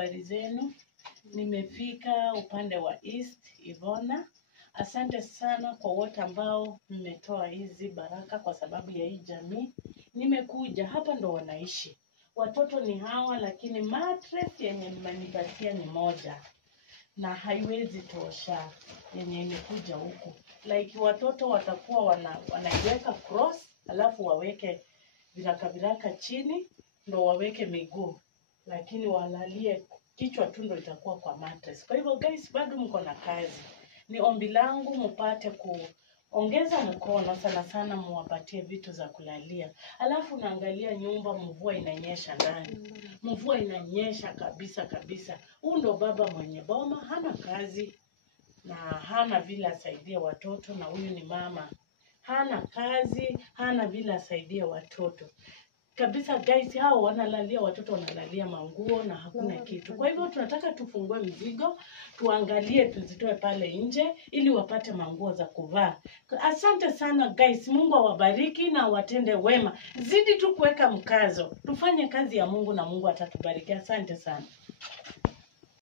habari zenu. Nimefika upande wa East Ivona. Asante sana kwa wote ambao mmetoa hizi baraka kwa sababu ya hii jamii. Nimekuja hapa ndo wanaishi. Watoto ni hawa lakini mattress yenye mmenipatia ni moja. Na haiwezi tosha yenye imekuja huku. Like watoto watakuwa wanaiweka cross, alafu waweke viraka chini, ndo waweke miguu. Lakini walalie kichwa tu ndo itakuwa kwa mattress. Kwa hivyo guys, bado mko na kazi. Ni ombi langu mpate kuongeza mkono sana muwapatie vitu za kulalia. Alafu naangalia nyumba mvua inanyesha ndani. Mvua inanyesha kabisa. Huyu ndo baba mwenye boma, hana kazi na hana vile asaidia watoto, na huyu ni mama. Hana kazi, hana vile asaidia watoto. Kabisa guys, hao wanalalia watoto, wanalalia manguo na hakuna kitu. Kwa hivyo tunataka tufungue mzigo, tuangalie tuzitoe pale nje ili wapate manguo za kuvaa. Asante sana guys, Mungu awabariki na watende wema. Zidi tu kuweka mkazo. Tufanye kazi ya Mungu na Mungu atatubariki. Asante sana.